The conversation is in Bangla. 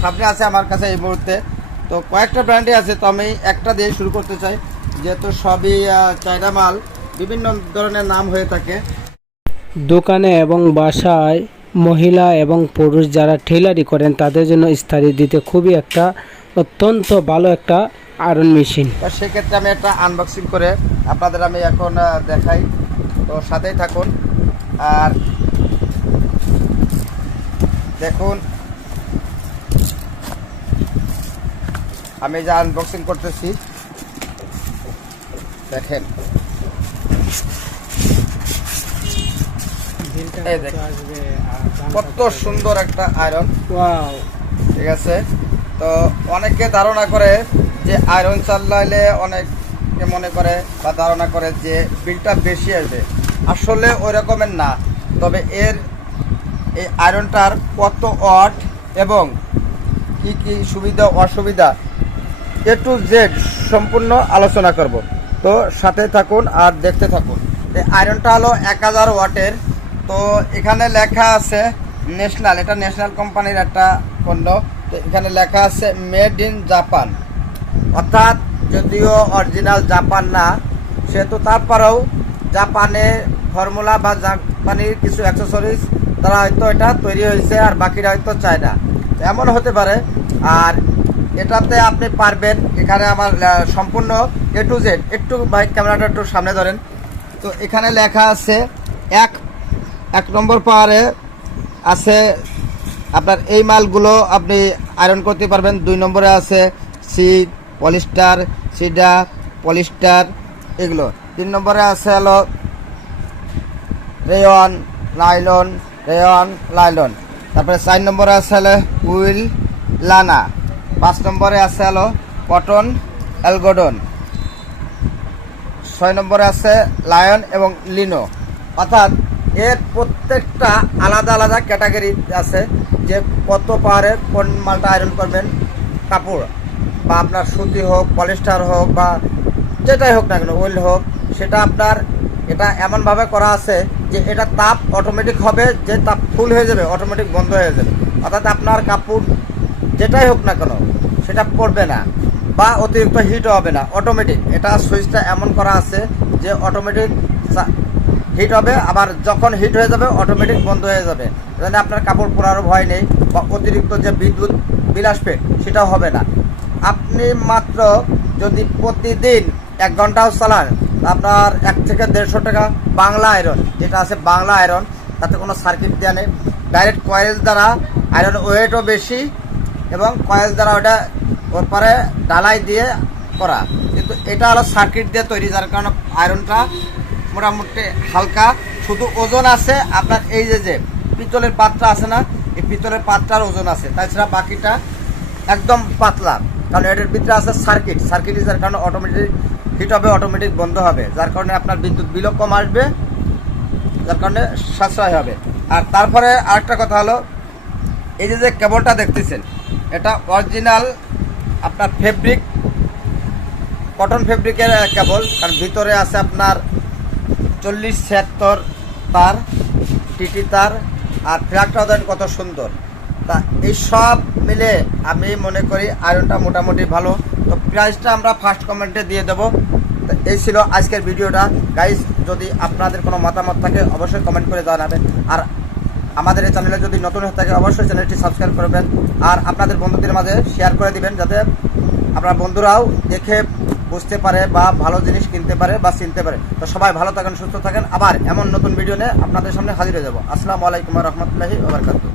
সামনে আছে আমার কাছে এই মুহূর্তে। তো কয়েকটা ব্র্যান্ডে আছে তো আমি একটা দিয়ে শুরু করতে চাই। যেহেতু সবই চায়না মাল বিভিন্ন ধরনের নাম হয়ে থাকে। দোকানে এবং বাসায় মহিলা এবং পুরুষ যারা টেলারি করেন তাদের জন্য ইস্তারি দিতে খুবই একটা অত্যন্ত ভালো একটা আয়রন মেশিন। তো সেক্ষেত্রে আমি একটা আনবক্সিং করে আপনাদের আমি এখন দেখাই। তো সাথেই থাকুন। আর দেখুন আমি যা আনবক্সিং করতেছি। দেখেন। কত সুন্দর একটা আয়রন ঠিক আছে? তো অনেকে ধারণা করে যে আয়রন চালাইলে অনেকে মনে করে বা ধারণা করে যে বিলটা বেশি আসবে। আসলে ওই রকমের না। তবে এর এই আয়রনটার কত ওয়াট এবং কি কি সুবিধা অসুবিধা এ টু জেড সম্পূর্ণ আলোচনা করব। তো সাথে থাকুন আর দেখতে থাকুন। এই আয়রনটা হলো এক হাজার ওয়াটের। তো এখানে লেখা আছে ন্যাশনাল এটা ন্যাশনাল কোম্পানির একটা পণ্য। তো এখানে লেখা আছে মেড ইন জাপান অর্থাৎ যদিও অরিজিনাল জাপান না, সেহেতু তারপরেও জাপানে ফর্মুলা বা জাপানির কিছু অ্যাক্সেসরিজ তারা হয়তো এটা তৈরি হয়েছে আর বাকিরা হয়তো চায় না। এমন হতে পারে। আর এটাতে আপনি পারবেন। এখানে আমার সম্পূর্ণ এ টু জেড একটু বাইক ক্যামেরাটা একটু সামনে ধরেন। তো এখানে লেখা আছে, এক এক নম্বর পাওয়ারে আছে আপনার এই মালগুলো আপনি আয়রন করতে পারবেন। দুই নম্বরে আছে সিড পলিস্টার, সিডা, পলিস্টার, এগুলো। তিন নম্বরে আছে হলো রেয়ন লাইলন রেয়ন লাইলন তারপরে চার নম্বরে আছে হলো উইল লানা। পাঁচ নম্বরে আছে হলো কটন, অ্যালগোডন। ছয় নম্বরে আছে লায়ন এবং লিনো। অর্থাৎ এর প্রত্যেকটা আলাদা আলাদা ক্যাটাগরি আছে যে কত পাহাড়ে কোন মালটা আয়রন করবেন, কাপড় বা আপনার সুতি হোক, পলিস্টার হোক বা যেটাই হোক না কেন, ওয়েল হোক, সেটা আপনার এটা এমনভাবে করা আছে যে এটা তাপ অটোমেটিক হবে, যে তাপ ফুল হয়ে যাবে অটোমেটিক বন্ধ হয়ে যাবে। অর্থাৎ আপনার কাপড় যেটাই হোক না কেন, সেটা পড়বে না বা অতিরিক্ত হিটও হবে না অটোমেটিক এটা সুইচটা এমন করা আছে যে অটোমেটিক হিট হবে, আবার যখন হিট হয়ে যাবে অটোমেটিক বন্ধ হয়ে যাবে। যেন আপনার কাপড় পরারও ভয় নেই বা অতিরিক্ত যে বিদ্যুৎ বিল আসবে, সেটাও হবে না। আপনি মাত্র যদি প্রতিদিন এক ঘন্টাও চালান, আপনার এক থেকে দেড়শো টাকা বাংলা আয়রন যেটা আছে বাংলা আয়রন তাতে কোনো সার্কিট দেওয়া নেই। ডাইরেক্ট কয়েল দ্বারা আয়রন ওয়েটও বেশি এবং কয়েল দ্বারা ওটা ওপরে ডালাই দিয়ে করা। কিন্তু এটা হলো সার্কিট দিয়ে তৈরি, যার কারণে আয়রনটা মোটামুটি হালকা। শুধু ওজন আছে, আপনার এই যে যে পিতলের পাত্র আছে না, এই পিতলের পাত্রার ওজন আছে। তাছাড়া বাকিটা একদম পাতলা। কারণ এটার ভিতরে আছে সার্কিট সার্কিট যার কারণে অটোমেটিক হিট হবে অটোমেটিক বন্ধ হবে। যার কারণে আপনার বিদ্যুৎ বিলও কম আসবে, যার কারণে সাশ্রয় হবে। আর তারপরে আরেকটা কথা হলো, এই যে যে কেবলটা দেখতেছেন অরিজিনাল আপনার ফেব্রিক কটন ফেব্রিকের কেবল, কারণ ভিতরে আছে আপনার চল্লিশ ছিয়াত্তর তার, টিটি তার, আর ফ্ল্যাগটাও দেন কত সুন্দর। তা এই সব মিলে আমি মনে করি আয়রনটা মোটামুটি ভালো। তো প্রাইসটা আমরা ফার্স্ট কমেন্টে দিয়ে দেবো। তো এই ছিল আজকের ভিডিওটা গাইজ যদি আপনাদের কোনো মতামত থাকে, অবশ্যই কমেন্ট করে জানাবেন। আর আমাদের এই চ্যানেলে যদি নতুন হয়ে থাকে, অবশ্যই চ্যানেলটি সাবস্ক্রাইব করবেন। আর আপনাদের বন্ধুদের মাঝে শেয়ার করে দিবেন, যাতে আপনার বন্ধুরাও দেখে বুঝতে পারে বা ভালো জিনিস কিনতে পারে বা চিনতে পারে। তো সবাই ভালো থাকেন, সুস্থ থাকেন। আবার এমন নতুন ভিডিও নিয়ে আপনাদের সামনে হাজির হয়ে যাব। আসসালামু আলাইকুম রহমতুল্লাহি